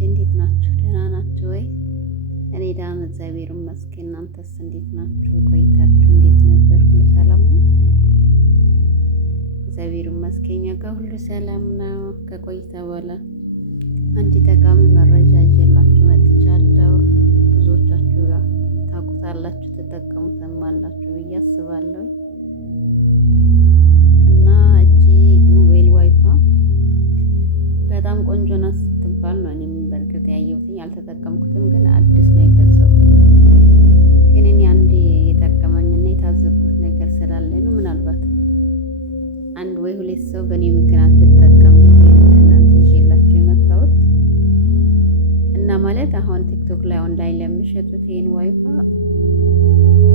እንዴት ናችሁ? ደህና ናችሁ ወይ? እኔ ደህና እግዚአብሔር ይመስገን። እናንተስ እንዴት ናችሁ? ቆይታችሁ እንዴት ነበር? ሁሉ ሰላም ነው? እግዚአብሔር ይመስገን እኛ ጋር ሁሉ ሰላም ነው። ከቆይታ በኋላ አንድ ጠቃሚ መረጃ ይዤላችሁ መጥቻለሁ። ብዙዎቻችሁ ታውቁታላችሁ፣ ትጠቀሙትም አላችሁ ብዬ አስባለሁ። እና እቺ ሞባይል ዋይፋይ በጣም ቆንጆ ናት ስትባል ነው እኔም በእርግጥ ያየሁትኝ። አልተጠቀምኩትም፣ ግን አዲስ ነው የገዛሁትኝ። ግን እኔ አንዴ የጠቀመኝና የታዘብኩት ነገር ስላለ ነው። ምናልባት አንድ ወይ ሁለት ሰው በእኔ ምክንያት ብጠቀም ብዬ ነው ወደ እናንተ ይዤላችሁ የመጣሁት። እና ማለት አሁን ቲክቶክ ላይ ኦንላይን ለሚሸጡት ይሄን ዋይፋይ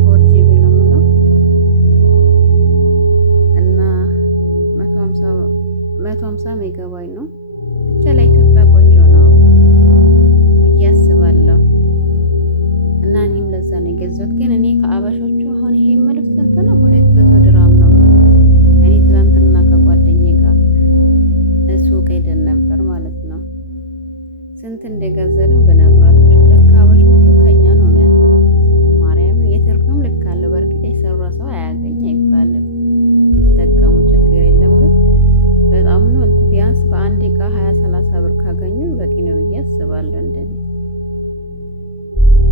4GB ነው የምለው እና 150 ሜጋባይት ነው። ብቻ ለኢትዮጵያ ቆንጆ ነው ብዬ አስባለሁ። እና እኔም ለዛ ነው የገዛሁት። ግን እኔ ከአበሾቹ አሁን ይሄ የምልህ ስንት ነው? 200 ድራም ነው የምልህ። እኔ ትናንትና ከጓደኛዬ ጋር ሱቅ ሄደን ነበር ማለት ነው። ስንት እንደገዛነው ብነግራችሁ ለካ አበሾቹ ከኛ ነው የሚያተርፉት። ማርያም የትርፍም ልክ አለው። በእርግጥ የሰራ ሰው አያገኝ አይባልም። ይጠቀሙ ችግር የለም። ግን በጣም ነው እንትን ቢያንስ በአንድ እቃ 20-30 ብር ካገኙ በቂ ነው ብዬ አስባለሁ እንደኔ።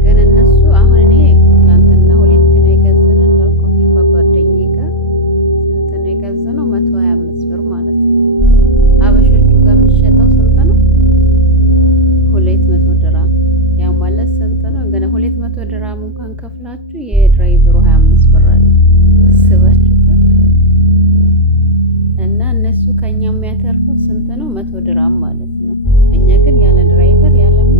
ግን እነሱ አሁን እኔ ትናንትና ሁለት ነው የገዛነው እንዳልኳችሁ ከጓደኛዬ ጋር ስንት ነው የገዛነው? 125 ብር ማለት ነው። አበሾቹ ጋር የሚሸጠው ስንት ነው? 200 ድራም። ያ ማለት ስንት ነው? ገና 200 ድራም እንኳን ከፍላችሁ የድራይቨሩ 25 ብር አለ። አስባችሁታል? እና እነሱ ከኛ የሚያተርፉት ስንት ነው? 100 ድራም ማለት ነው። እኛ ግን ያለ ድራይቨር ያለ ምን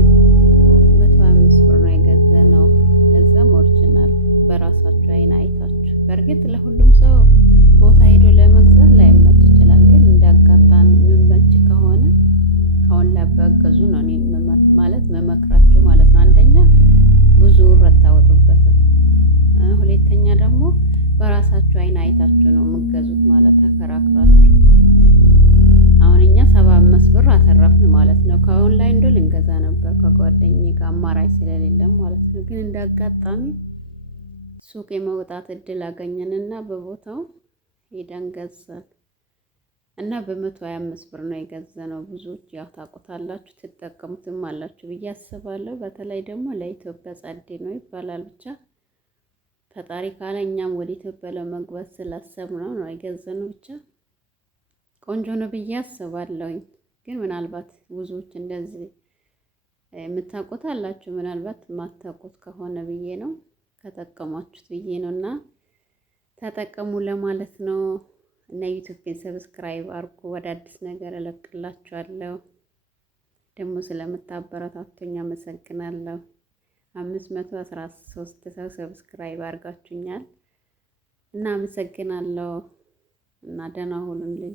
125 ብር ነው የገዛነው። ለዛም ኦሪጂናል በራሳችሁ አይን አይታችሁ። በእርግጥ ለሁሉም ሰው ቦታ ሄዶ ለመግዛት ላይመች ይችላል። ግን እንዳጋጣሚ የሚመች ከሆነ ከኦንላይን ባገዙ ነው እኔ ማለት መመክራችሁ ማለት ነው። አንደኛ ብዙ ብር አታወጡበትም። ሁለተኛ ደግሞ በራሳችሁ አይን አይታችሁ ነው የምትገዙት ማለት ተከራክራችሁ። አሁን እኛ 75 ብር አተረፍን ማለት ነው። ከኦንላይን ዶ ልንገዛ ነበር ከጓደኛዬ ጋር አማራጭ ስለሌለም ማለት ነው። ግን እንዳጋጣሚ ሱቅ የመውጣት እድል አገኘንና በቦታው ሄደን ገዛን እና በ125 ብር ነው የገዛነው። ብዙዎች ያው ታውቁታላችሁ ትጠቀሙትም አላችሁ ብዬ አስባለሁ። በተለይ ደግሞ ለኢትዮጵያ ጸዴ ነው ይባላል። ብቻ ፈጣሪ ካለ እኛም ወደ ኢትዮጵያ ለመግባት ስላሰብነው ነው የገዛነው። ብቻ ቆንጆ ነው ብዬ አስባለሁኝ። ግን ምናልባት ብዙዎች እንደዚህ የምታውቁት አላችሁ፣ ምናልባት የማታውቁት ከሆነ ብዬ ነው ከጠቀሟችሁት ብዬ ነው። እና ተጠቀሙ ለማለት ነው። እና ዩቲዩብን ሰብስክራይብ አድርጉ። ወደ አዲስ ነገር እለቅላችኋለሁ። ደግሞ ስለምታበረታቱኝ አመሰግናለሁ። 513 ሰው ሰብስክራይብ አድርጋችሁኛል እና አመሰግናለሁ። እና ደህና ሁኑልኝ።